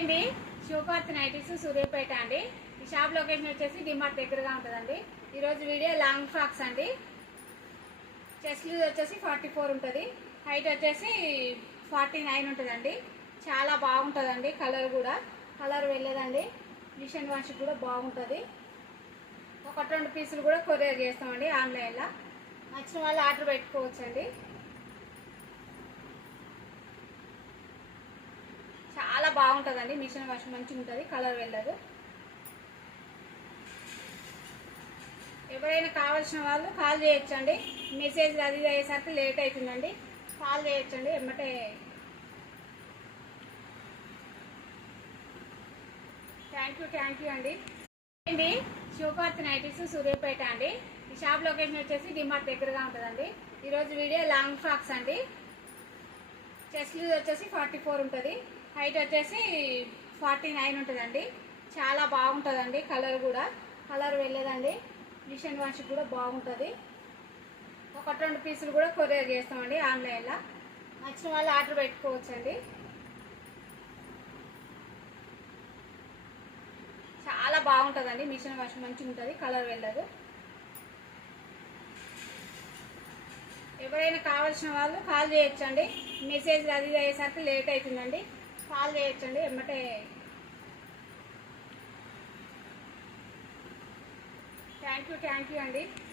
అండి శివపార్తి నైటీస్ సూర్యాపేట అండి. ఈ షాప్ లొకేషన్ వచ్చేసి డిమార్ట్ దగ్గరగా ఉంటుందండి. ఈరోజు వీడియో లాంగ్ ఫ్రాక్స్ అండి. చెస్ట్ లూజ్ వచ్చేసి 44 ఉంటుంది, హైట్ వచ్చేసి 49 ఉంటుందండి. చాలా బాగుంటుందండి. కలర్ వెళ్ళదండి. మిషన్ వాష్ కూడా బాగుంటుంది. ఒకటి రెండు పీసులు కూడా కొరియర్ చేస్తామండి ఆన్లైన్లో. నచ్చిన వాళ్ళు ఆర్డర్ పెట్టుకోవచ్చండి. చాలా బాగుంటుందండి. మిషన్ వాష్ మంచిగా ఉంటుంది, కలర్ వెళ్ళదు. ఎవరైనా కావాల్సిన వాళ్ళు కాల్ చేయొచ్చండి. మెసేజ్ అది అయ్యేసరికి లేట్ అవుతుందండి. కాల్ చేయొచ్చండి ఎమ్మటే. థ్యాంక్ యూ అండి. శివపార్తి నైటీస్ సూర్యాపేట అండి. ఈ షాప్ లొకేషన్ వచ్చేసి డిమార్ట్ దగ్గరగా ఉంటుందండి. ఈరోజు వీడియో లాంగ్ ఫ్రాక్స్ అండి. చెస్ట్ లూజ్ వచ్చేసి 44 ఉంటుంది, హైట్ వచ్చేసి 49 ఉంటుందండి. చాలా బాగుంటుందండి. కలర్ వెళ్ళదండి. మిషన్ వాష్ కూడా బాగుంటుంది. ఒకటి రెండు పీసులు కూడా కొరియర్ చేస్తామండి ఆన్లైన్లో. నచ్చిన వాళ్ళు ఆర్డర్ పెట్టుకోవచ్చండి. చాలా బాగుంటుందండి. మిషన్ వాష్ మంచిగా ఉంటుంది, కలర్ వెళ్ళదు. ఎవరైనా కావాల్సిన వాళ్ళు కాల్ చేయొచ్చండి. మెసేజ్ అది అయ్యేసరికి లేట్ అవుతుందండి. కాల్ చేయొచ్చండి ఎమ్మటే. థ్యాంక్ యూ అండి.